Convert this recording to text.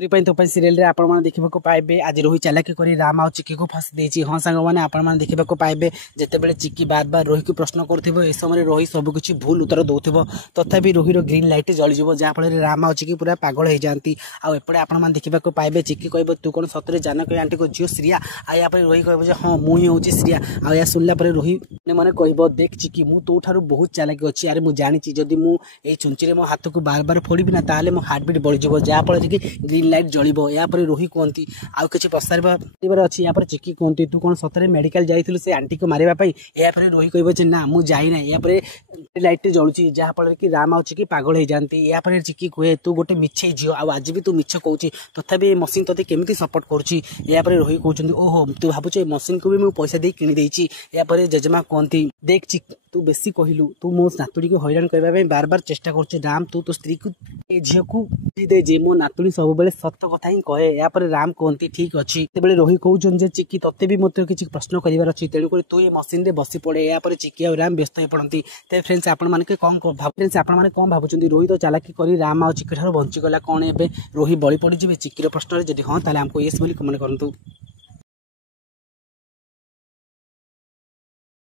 तो सीरियल रे आपण माने देखिबा को पाइबे आज रोही चालाकी करी राम आ चिक्की को फंस देछि। हाँ सांग माने आपण माने देखिबा को पाइबे जेतेबेले चिक्की बार बार रोही को प्रश्न करथिबो ए समय रोही सब कुछ भूल उत्तर दउथिबो तथापि रोही रो ग्रीन लाइट जळि जिवो जा फळे राम आ चिक्की पूरा पागल हो जांती। आ एपडे आपण माने देखिबा को पाइबे चिक्की कहबो तू कोन सतरे जानकी आंटी को जियो श्रिया आ या पर रोही कहबो जे हां मु ही होची श्रिया आ या सुनला पर रोही ने माने कहबो देख चिक्की मु तो थारु बहुत चालाकी अछि अरे मु जानि छि जदी मु ए चुंचीरे मो हाथ को बार बार फोड़ीबी ना ताले मो हार्ट बीट बढ़ी जिवो जा फळे कि ग्रीन लाइट जळिबो। या पर रोही कहती आउ किछि पसारबार अछि। या पर चिक्की कहती तू कोन सतरे मेडिकल जाइथिलु से आंटी को मारिबा पई। या पर रोही कहबो जे ना मु जाई ना या पर लाइट जळुची जा फळे कि राम आ चिक्की पागल हो जांती। या पर चिक्की कहे तू गोटे मिछे जियो आ आज भी तू मिछ कहूची तथापि मशीन तते केमिति सपोर्ट करूची। या पर रोही कहउचंदी ओहो तू भाबुछ मशीन को भी मु पैसा दे किनि देइची। या पर जजमा कहती देख चिक्की तू बेसी कहलु तू मो नातुड़ी को हैरान करबा बार बार चेष्टा करछ राम तू तो स्त्री को ए झियो को दे जे मो नातुड़ी सब बेले सत्य कथा ही कहे। या पर राम कहती ठीक अछि तेबेले रोही कहउचन जे चिक्की तते भी मते किछि प्रश्न करिवार अछि तेणु कर तू ये मशीन रे बसी पड़े। या पर चिक्की और राम व्यस्त हो पड़ती। ते फ्रेंड्स आपण माने के कोन भाबुचंदी रोही तो चालाकी करी राम आ चिक्की ठार बंची गला कोन एबे रोही बळी पड़ी जिवे चिक्की रो प्रश्न रे जदी हां ताले हमको यस बोली कमेंट करंतु।